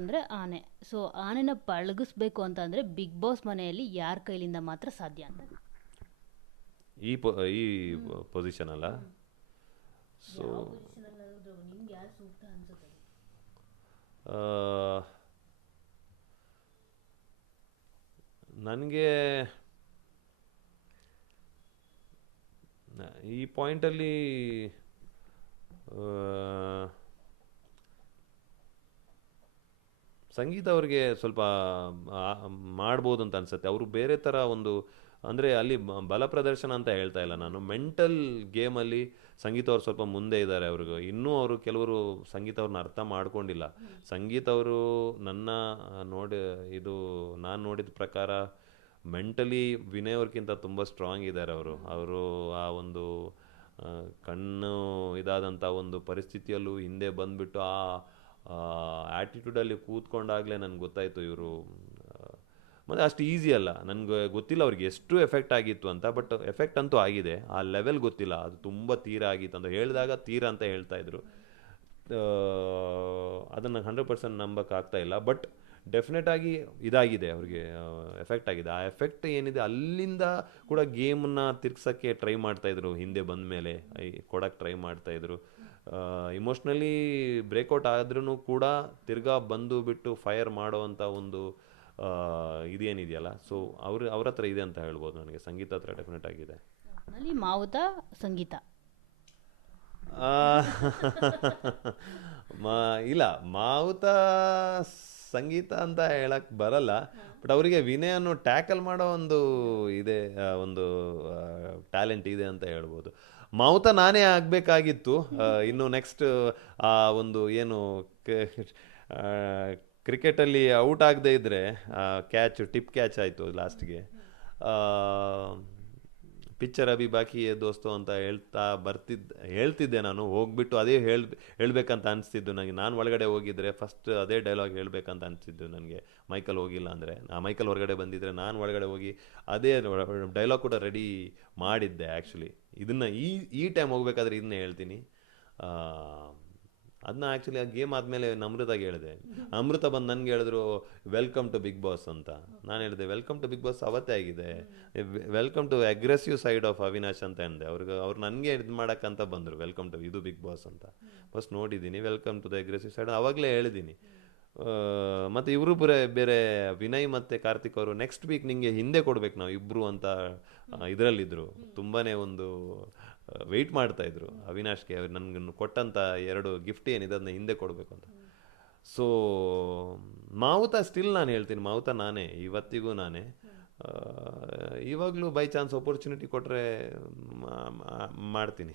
ಅಂತಂದರೆ ಆನೆ. ಸೊ ಆನೆನ ಪಳಗಿಸ್ಬೇಕು ಅಂತಂದರೆ ಬಿಗ್ ಬಾಸ್ ಮನೆಯಲ್ಲಿ ಯಾರ ಕೈಲಿಂದ ಮಾತ್ರ ಸಾಧ್ಯ ಅಂತ. ಈ ಪೊಸಿಷನ್ ಅಲ್ಲ. ಸೊ ನಿಮ್ಗೆ ಯಾರು ಸೂಕ್ತ ಅನ್ಸುತ್ತೆ? ನನಗೆ ಈ ಪಾಯಿಂಟಲ್ಲಿ ಸಂಗೀತ ಅವ್ರಿಗೆ ಸ್ವಲ್ಪ ಮಾಡ್ಬೋದು ಅಂತ ಅನ್ಸುತ್ತೆ. ಅವರು ಬೇರೆ ಥರ ಒಂದು, ಅಂದರೆ ಅಲ್ಲಿ ಬಲ ಪ್ರದರ್ಶನ ಅಂತ ಹೇಳ್ತಾ ಇಲ್ಲ ನಾನು, ಮೆಂಟಲ್ ಗೇಮಲ್ಲಿ ಸಂಗೀತ ಅವ್ರು ಸ್ವಲ್ಪ ಮುಂದೆ ಇದ್ದಾರೆ. ಅವ್ರಿಗೆ ಇನ್ನೂ ಅವರು ಕೆಲವರು ಸಂಗೀತ ಅವ್ರನ್ನ ಅರ್ಥ ಮಾಡ್ಕೊಂಡಿಲ್ಲ. ಸಂಗೀತ ಅವರು ನನ್ನ ಇದು ನಾನು ನೋಡಿದ ಪ್ರಕಾರ ಮೆಂಟಲಿ ವಿನಯ್ ಅವ್ರಿಗಿಂತ ತುಂಬ ಸ್ಟ್ರಾಂಗ್ ಇದ್ದಾರೆ. ಅವರು ಆ ಒಂದು ಕಣ್ಣು ಇದಾದಂಥ ಒಂದು ಪರಿಸ್ಥಿತಿಯಲ್ಲೂ ಹಿಂದೆ ಬಂದುಬಿಟ್ಟು ಆ ಆ್ಯಟಿಟ್ಯೂಡಲ್ಲಿ ಕೂತ್ಕೊಂಡಾಗಲೇ ನನಗೆ ಗೊತ್ತಾಯಿತು ಇವರು ಮತ್ತು ಅಷ್ಟು ಈಸಿ ಅಲ್ಲ. ನನಗೆ ಗೊತ್ತಿಲ್ಲ ಅವ್ರಿಗೆ ಎಷ್ಟು ಎಫೆಕ್ಟ್ ಆಗಿತ್ತು ಅಂತ, ಬಟ್ ಎಫೆಕ್ಟ್ ಅಂತೂ ಆಗಿದೆ. ಆ ಲೆವೆಲ್ ಗೊತ್ತಿಲ್ಲ, ಅದು ತುಂಬ ತೀರ ಆಗಿತ್ತು ಅಂತ ಹೇಳಿದಾಗ ತೀರ ಅಂತ ಹೇಳ್ತಾಯಿದ್ರು. ಅದನ್ನು 100% ನಂಬಕ್ಕಾಗ್ತಾ ಇಲ್ಲ. ಬಟ್ ಡೆಫಿನೆಟಾಗಿ ಇದಾಗಿದೆ, ಅವ್ರಿಗೆ ಎಫೆಕ್ಟ್ ಆಗಿದೆ. ಆ ಎಫೆಕ್ಟ್ ಏನಿದೆ ಅಲ್ಲಿಂದ ಕೂಡ ಗೇಮನ್ನ ತಿರ್ಗ್ಸೋಕ್ಕೆ ಟ್ರೈ ಮಾಡ್ತಾಯಿದ್ರು. ಹಿಂದೆ ಬಂದ ಮೇಲೆ ಕೊಡೋಕ್ಕೆ ಟ್ರೈ ಮಾಡ್ತಾಯಿದ್ರು. ಇಮೋಷ್ನಲಿ ಬ್ರೇಕೌಟ್ ಆದ್ರೂ ಕೂಡ ತಿರ್ಗಾ ಬಂದು ಬಿಟ್ಟು ಫೈರ್ ಮಾಡೋವಂಥ ಒಂದು ಇದೇನಿದೆಯಲ್ಲ, ಸೊ ಅವ್ರ ಹತ್ರ ಇದೆ ಅಂತ ಹೇಳ್ಬೋದು. ನನಗೆ ಸಂಗೀತ ಹತ್ರ ಡೆಫಿನೆಟ್ ಆಗಿದೆ. ಮಾವುತ ಸಂಗೀತ ಇಲ್ಲ, ಮಾವುತ ಸಂಗೀತ ಅಂತ ಹೇಳಕ್ಕೆ ಬರಲ್ಲ. ಬಟ್ ಅವರಿಗೆ ವಿನಯನ್ನು ಟ್ಯಾಕಲ್ ಮಾಡೋ ಒಂದು ಇದೆ, ಒಂದು ಟ್ಯಾಲೆಂಟ್ ಇದೆ ಅಂತ ಹೇಳ್ಬೋದು. ಮಾವುತ ನಾನೇ ಆಗಬೇಕಾಗಿತ್ತು. ಇನ್ನು ನೆಕ್ಸ್ಟ್ ಆ ಒಂದು ಏನು ಕ್ರಿಕೆಟಲ್ಲಿ ಔಟ್ ಆಗದೆ ಇದ್ದರೆ ಟಿಪ್ ಕ್ಯಾಚ್ ಆಯಿತು ಲಾಸ್ಟ್ಗೆ. ಪಿಕ್ಚರ್ ಅಭಿ ಬಾಕಿ ದೋಸ್ತು ಅಂತ ಹೇಳ್ತಿದ್ದೆ ನಾನು. ಹೋಗ್ಬಿಟ್ಟು ಅದೇ ಹೇಳ್ಬೇಕಂತ ಅನಿಸ್ತಿದ್ದು ನನಗೆ. ನಾನು ಒಳಗಡೆ ಹೋಗಿದ್ರೆ ಫಸ್ಟ್ ಅದೇ ಡೈಲಾಗ್ ಹೇಳ್ಬೇಕಂತ ಅನಿಸ್ತಿದ್ದು ನನಗೆ. ಮೈಕಲ್ ಹೋಗಿಲ್ಲ ಅಂದರೆ, ಮೈಕಲ್ ಹೊರಗಡೆ ಬಂದಿದ್ದರೆ ನಾನು ಒಳಗಡೆ ಹೋಗಿ ಅದೇ ಡೈಲಾಗ್ ಕೂಡ ರೆಡಿ ಮಾಡಿದ್ದೆ ಆ್ಯಕ್ಚುಲಿ. ಇದನ್ನು ಈ ಟೈಮ್ ಹೋಗ್ಬೇಕಾದ್ರೆ ಇದನ್ನೇ ಹೇಳ್ತೀನಿ. ಅದನ್ನ ಆ್ಯಕ್ಚುಲಿ ಆ ಗೇಮ್ ಆದಮೇಲೆ ಅಮೃತಾಗೆ ಹೇಳಿದೆ. ಅಮೃತ ಬಂದು ನನಗೆ ಹೇಳಿದ್ರು ವೆಲ್ಕಮ್ ಟು ಬಿಗ್ ಬಾಸ್ ಅಂತ. ನಾನು ಹೇಳಿದೆ ವೆಲ್ಕಮ್ ಟು ಬಿಗ್ ಬಾಸ್ ಅವತ್ತೇ ಆಗಿದೆ, welcome to aggressive side of Avinash ಅಂತ ಅಂದೆ. ಅವ್ರು ನನಗೆ ಇದು ಮಾಡೋಕ್ಕಂತ ಬಂದರು, ವೆಲ್ಕಮ್ ಟು ಇದು ಬಿಗ್ ಬಾಸ್ ಅಂತ. ಫಸ್ಟ್ ನೋಡಿದ್ದೀನಿ welcome to the aggressive side, ಆವಾಗಲೇ ಹೇಳಿದ್ದೀನಿ. ಮತ್ತು ಇವರು ಬೇರೆ ವಿನಯ್ ಮತ್ತು ಕಾರ್ತಿಕ್ ಅವರು ನೆಕ್ಸ್ಟ್ ವೀಕ್ ನಿಮಗೆ ಹಿಂದೆ ಕೊಡ್ಬೇಕು ನಾವು ಇಬ್ಬರು ಅಂತ ಇದರಲ್ಲಿದ್ದರು. ತುಂಬಾ ಒಂದು ವೆಯ್ಟ್ ಮಾಡ್ತಾಯಿದ್ರು ಅವಿನಾಶ್ಗೆ. ಅವ್ರು ನನಗೆ ಕೊಟ್ಟಂಥ 2 ಗಿಫ್ಟ್ ಏನಿದೆ ಅದನ್ನ ಹಿಂದೆ ಕೊಡಬೇಕು ಅಂತ. ಸೊ ಮಾವುತ ಸ್ಟಿಲ್ ನಾನು ಹೇಳ್ತೀನಿ, ಮಾವುತ ನಾನೇ, ಇವತ್ತಿಗೂ ನಾನೇ. ಇವಾಗಲೂ ಬೈ ಚಾನ್ಸ್ ಆಪರ್ಚುನಿಟಿ ಕೊಟ್ಟರೆ ಮಾಡ್ತೀನಿ.